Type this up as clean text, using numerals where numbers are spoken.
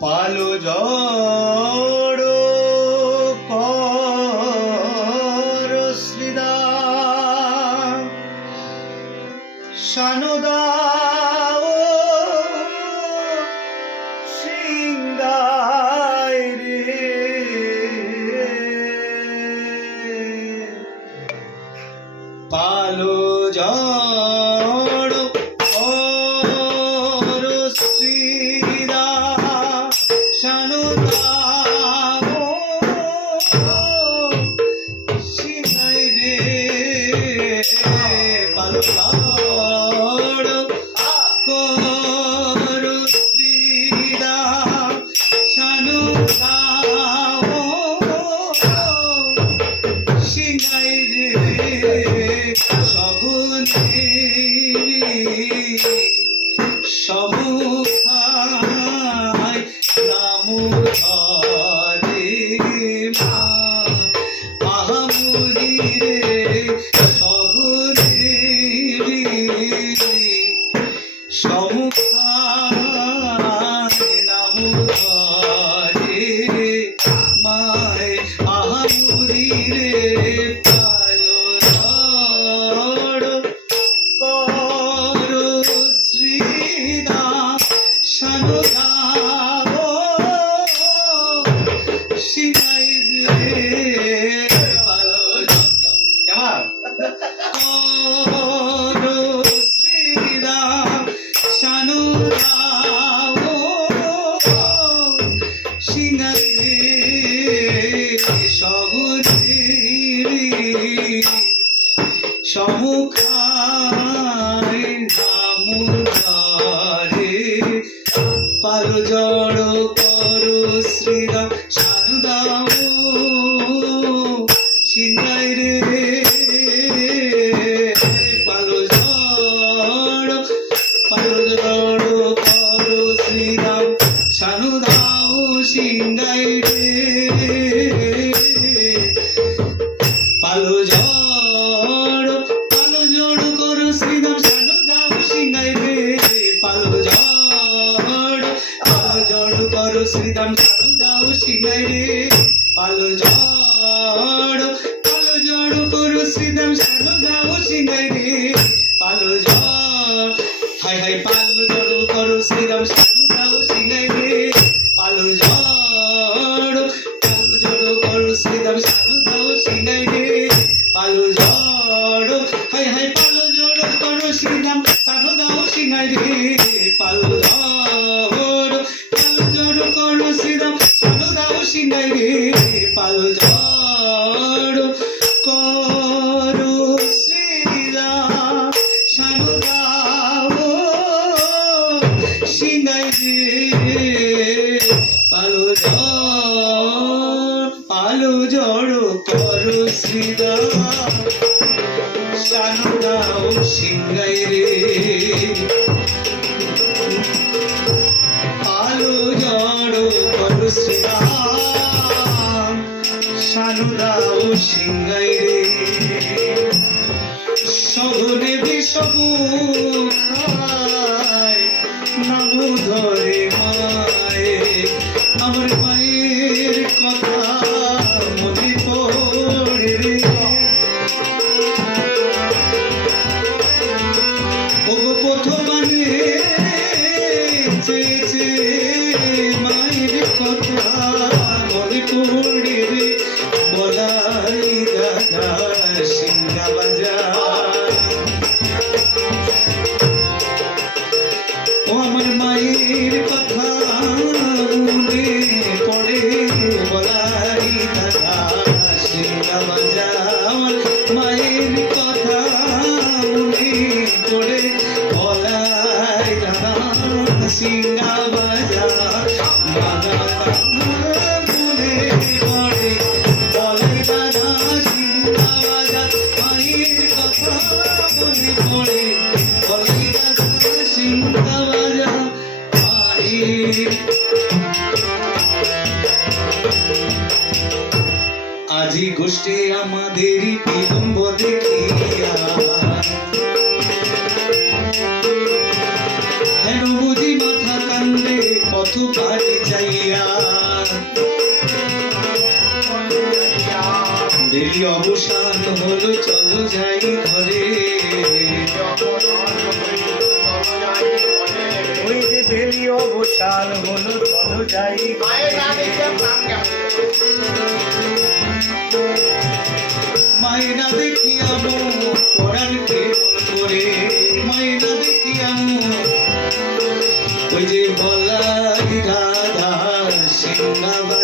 পালো জড় কর শ্রীদা শানদা সিংগায় রে পালো জড় কর শ্রীদা শানদা সিংগায় রে পালো জড় কর শ্রীদা শানদা সিংগায় রে সগুনে সমুখায় নাম ধরে মা আহামরি রে সগুনে সমুখায় নাম ধরে মায় আহামরি রে পালো জড় কর শ্রীদা শানদা সিংগায় রে পালো কর শ্রীদা শানদা সিংগায় রে সগুনে সমুখায় নাম ধরে পালো জড় কর শ্রীদা শানদা সিংগায় রে পালো জড় কর শ্রীদা শানদা সিংগায় রে পালো জড় কর শ্রীদাম শানদা সিংগায় রে পালো জড় কর শ্রীদাম শানদা সিংগায় রে পালো জড় কর শ্রীদাম শানদা সিংগায় রে পালো জড় হাই হাই পালো জড় কর শ্রীদাম শানদা সিংগায় রে পালো জড় কর শ্রীদাম শানদা সিংগায় রে পালো জড় হাই হাই পালো জড় কর শ্রীদাম শানদা সিংগায় রে পালো জড় কর শ্রীদাম শানদা সিংগায় রে পালো জড় কর শ্রীদা শানদা সিংগায় রে পালো জড় কর শ্রীদা শানদা সিংগায় রে পালো জড় কর শ্রীদা শানদা সিংগায় রে সগুনে বিষমুখায় নাম ধরে মায়ে আমার মায়ের কথা মনে পড়ে রে ওগো প্রথমানে চেয়েছে মায়ের কথা মনে পড়ে রে বলাই দাদা সিংহা বাজার ও আমার মায়ের কথা মনে পড়ে বলাই দাদা সিংহা বাজার আমার মায়ের কথা মনে পড়ে বলাই দাদা সিংহা বাজার মনে পড়ে বলাই দাদা সিংহা বাজার মায়ের কথা মনে পড়ে বলাই দাদা সিংহা বাজার মায়ের আজি গোষ্ঠে আমাদের বিলম্ব দেখিয়া হেন বুঝি মাথা কান্দে পথ পাড়ি যাইয়া অবসান হলো চলো যাই ঘরে ওই যে বেলি অবসান হলো চলো যাই মাইনা দেখিয়া মুখ পরাণ কেমন করে মাইনা দেখিয়া মুখ ওই যে বলাই রাধা সিংহাবা